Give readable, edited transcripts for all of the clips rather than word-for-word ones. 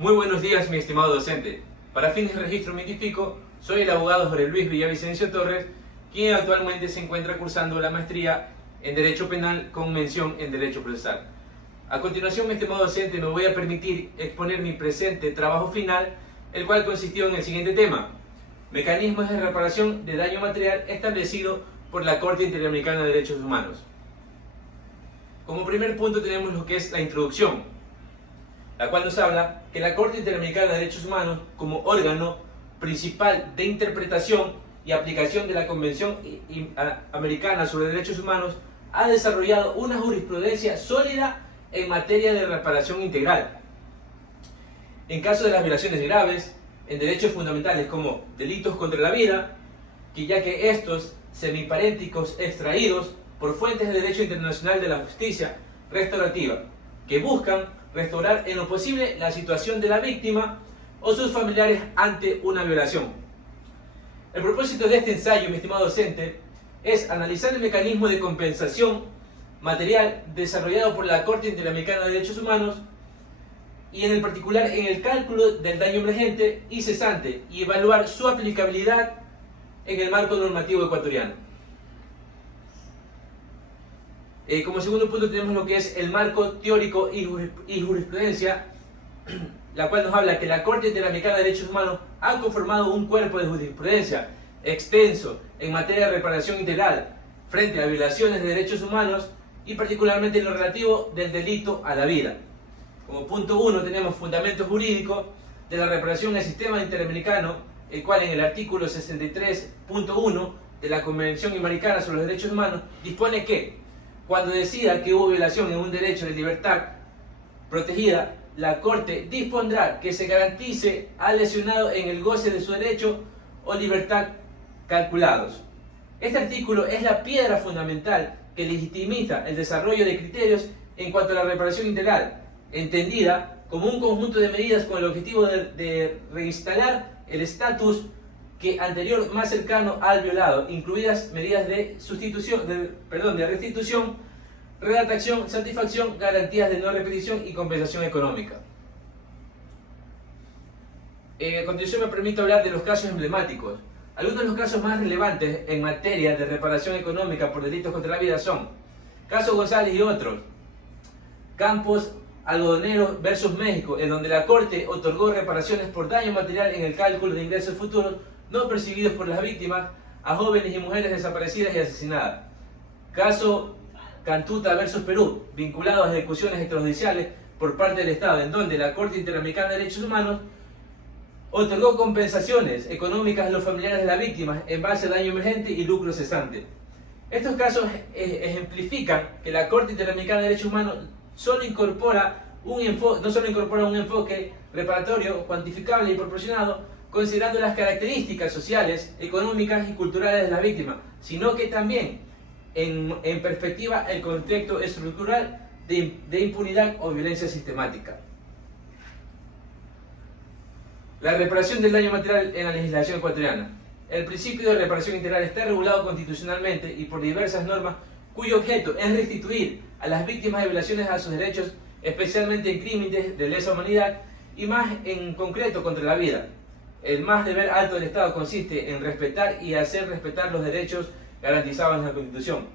Muy buenos días, mi estimado docente. Para fines de registro me identifico, soy el abogado Jorge Luis Villavicencio Torres, quien actualmente se encuentra cursando la maestría en Derecho Penal con mención en Derecho Procesal. A continuación, mi estimado docente, me voy a permitir exponer mi presente trabajo final, el cual consistió en el siguiente tema: mecanismos de reparación de daño material establecido por la Corte Interamericana de Derechos Humanos. Como primer punto tenemos lo que es la introducción, la cual nos habla que la Corte Interamericana de Derechos Humanos, como órgano principal de interpretación y aplicación de la Convención Americana sobre Derechos Humanos, ha desarrollado una jurisprudencia sólida en materia de reparación integral. En caso de las violaciones graves en derechos fundamentales como delitos contra la vida, que ya que estos semiparénticos extraídos por fuentes de derecho internacional de la justicia restaurativa, que buscan restaurar en lo posible la situación de la víctima o sus familiares ante una violación. El propósito de este ensayo, mi estimado docente, es analizar el mecanismo de compensación material desarrollado por la Corte Interamericana de Derechos Humanos y en el particular en el cálculo del daño emergente y cesante, y evaluar su aplicabilidad en el marco normativo ecuatoriano. Como segundo punto tenemos lo que es el marco teórico y jurisprudencia, la cual nos habla que la Corte Interamericana de Derechos Humanos ha conformado un cuerpo de jurisprudencia extenso en materia de reparación integral frente a violaciones de derechos humanos y particularmente en lo relativo del delito a la vida. Como punto 1 tenemos fundamento jurídico de la reparación del sistema interamericano, el cual en el artículo 63.1 de la Convención Americana sobre los Derechos Humanos dispone que cuando decida que hubo violación en un derecho de libertad protegida, la Corte dispondrá que se garantice al lesionado en el goce de su derecho o libertad calculados. Este artículo es la piedra fundamental que legitimiza el desarrollo de criterios en cuanto a la reparación integral, entendida como un conjunto de medidas con el objetivo de reinstalar el estatus que anterior más cercano al violado, incluidas medidas de restitución, redactación, satisfacción, garantías de no repetición y compensación económica. A continuación me permito hablar de los casos emblemáticos. Algunos de los casos más relevantes en materia de reparación económica por delitos contra la vida son Caso González y otros, Campos Algodoneros versus México, en donde la Corte otorgó reparaciones por daño material en el cálculo de ingresos futuros no percibidos por las víctimas a jóvenes y mujeres desaparecidas y asesinadas. Caso Cantuta versus Perú, vinculado a ejecuciones extrajudiciales por parte del Estado, en donde la Corte Interamericana de Derechos Humanos otorgó compensaciones económicas a los familiares de las víctimas en base a daño emergente y lucro cesante. Estos casos ejemplifican que la Corte Interamericana de Derechos Humanos no solo incorpora un enfoque reparatorio, cuantificable y proporcionado, considerando las características sociales, económicas y culturales de las víctimas, sino que también en perspectiva el contexto estructural de impunidad o violencia sistemática. La reparación del daño material en la legislación ecuatoriana. El principio de reparación integral está regulado constitucionalmente y por diversas normas cuyo objeto es restituir a las víctimas de violaciones a sus derechos, especialmente en crímenes de lesa humanidad y más en concreto contra la vida. El más deber alto del Estado consiste en respetar y hacer respetar los derechos garantizados en la Constitución.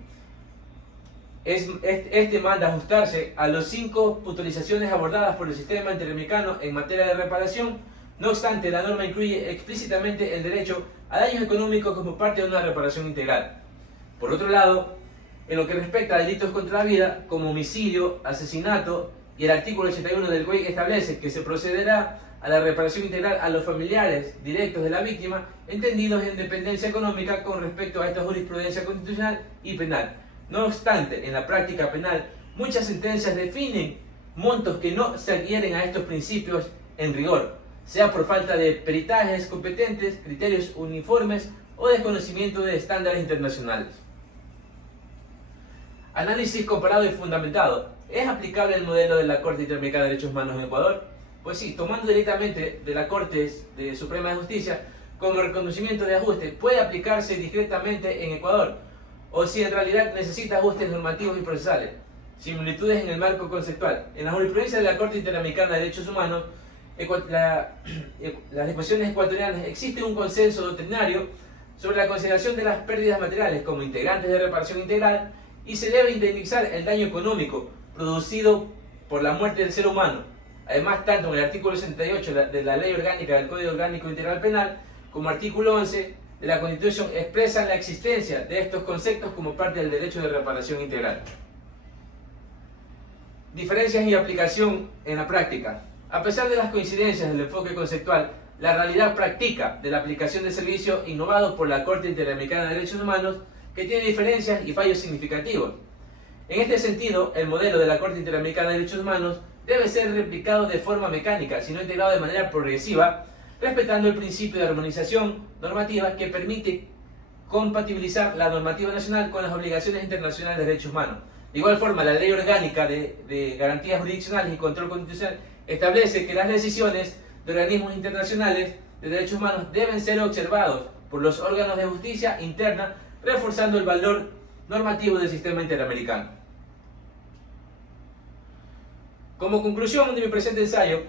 Este manda ajustarse a las 5 puntualizaciones abordadas por el sistema interamericano en materia de reparación. No obstante, la norma incluye explícitamente el derecho a daños económicos como parte de una reparación integral. Por otro lado, en lo que respecta a delitos contra la vida, como homicidio, asesinato, y el artículo 81 del COI establece que se procederá a la reparación integral a los familiares directos de la víctima, entendidos en dependencia económica con respecto a esta jurisprudencia constitucional y penal. No obstante, en la práctica penal, muchas sentencias definen montos que no se adhieren a estos principios en rigor, sea por falta de peritajes competentes, criterios uniformes o desconocimiento de estándares internacionales. Análisis comparado y fundamentado. ¿Es aplicable el modelo de la Corte Interamericana de Derechos Humanos en Ecuador? Pues sí, tomando directamente de la Corte Suprema de Justicia como reconocimiento de ajuste, puede aplicarse discretamente en Ecuador, o si en realidad necesita ajustes normativos y procesales. Similitudes en el marco conceptual. En la jurisprudencia de la Corte Interamericana de Derechos Humanos, las disposiciones ecuatorianas existe un consenso doctrinario sobre la consideración de las pérdidas materiales como integrantes de reparación integral y se debe indemnizar el daño económico producido por la muerte del ser humano. Además, tanto en el artículo 68 de la Ley Orgánica del Código Orgánico Integral Penal como artículo 11 de la Constitución expresan la existencia de estos conceptos como parte del derecho de reparación integral. Diferencias y aplicación en la práctica. A pesar de las coincidencias del enfoque conceptual, la realidad práctica de la aplicación del servicio innovado por la Corte Interamericana de Derechos Humanos que tiene diferencias y fallos significativos. En este sentido, el modelo de la Corte Interamericana de Derechos Humanos debe ser replicado de forma mecánica, sino integrado de manera progresiva, respetando el principio de armonización normativa que permite compatibilizar la normativa nacional con las obligaciones internacionales de derechos humanos. De igual forma, la Ley Orgánica de Garantías Jurisdiccionales y Control Constitucional establece que las decisiones de organismos internacionales de derechos humanos deben ser observados por los órganos de justicia interna, reforzando el valor normativo del sistema interamericano. Como conclusión de mi presente ensayo,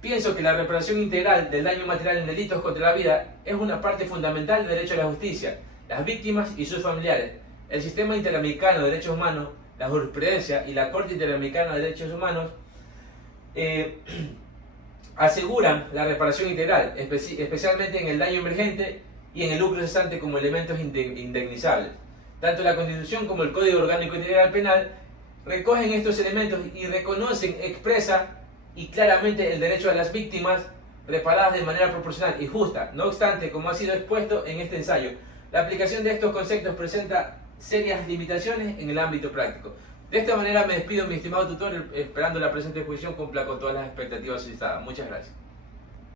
pienso que la reparación integral del daño material en delitos contra la vida es una parte fundamental del derecho a la justicia, las víctimas y sus familiares. El sistema interamericano de derechos humanos, la jurisprudencia y la Corte Interamericana de Derechos Humanos aseguran la reparación integral, especialmente en el daño emergente y en el lucro cesante como elementos indemnizables. Tanto la Constitución como el Código Orgánico Integral Penal recogen estos elementos y reconocen expresa y claramente el derecho a las víctimas reparadas de manera proporcional y justa. No obstante, como ha sido expuesto en este ensayo, la aplicación de estos conceptos presenta serias limitaciones en el ámbito práctico. De esta manera me despido, mi estimado tutor, esperando la presente exposición cumpla con todas las expectativas solicitadas. Muchas gracias.